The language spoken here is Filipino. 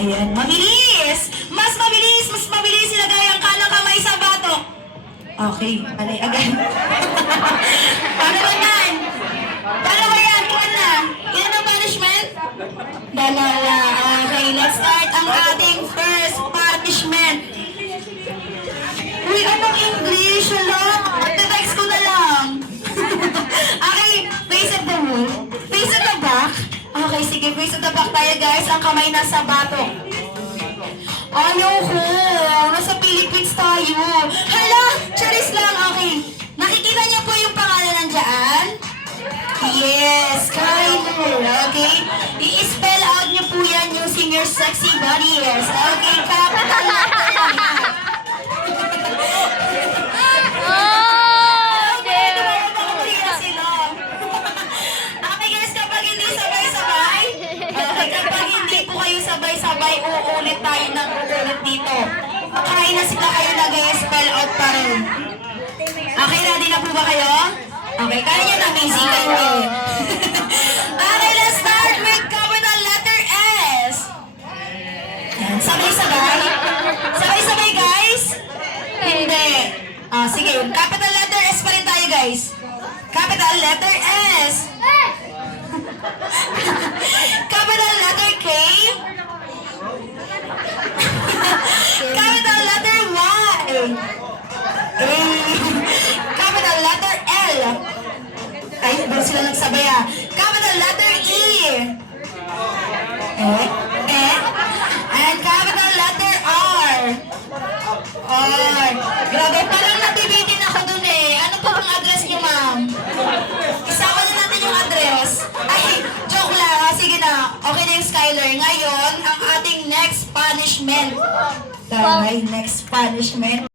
Ayan, mabilis! Mas mabilis ilagay ang kanang kamay sa batok. Okay, alay agad. Paano ba yan? Paano ba yan? Iwan na. Ilan ang punishment? Dalawa. Okay, let's start ang ating first punishment. Uy, anong English? Lang. Text ko na lang. Okay, face at the wall. Face at the back. Okay, sige, face at the back tayo guys. Ang kamay nasa batok. Ayaw ko. Nasa Philippines tayo. Hala, charis lang. Okay. Nakikita niyo po yung pangalan nandiyan? Yes, Kyler. Okay. I-spell out niyo po yan using your sexy body hairs. Okay, capital letter yan. Sabay-sabay, uulit tayo ng uulit dito. Kain na sila kayo nag-spell out pa rin. Okay, ready na po ba kayo? Okay, kaya nyo na-amazing kayo. Okay, let's start with capital letter S. Sabay-sabay? Sabay-sabay, guys? Hindi. Sige, capital letter S pa rin tayo, guys. Capital letter S. Capital letter K. Capital letter Y. Capital letter L. Ay, ba't sila nagsabay Capital letter E. And capital letter R. R. Grabe, parang nabibitin ako dun Ano po ang address niyo, ma'am? Isama na natin yung address. Ay, joke lang. Sige na. Okay na yung Skyler. Ngayon, ang ating next punishment. Next punishment.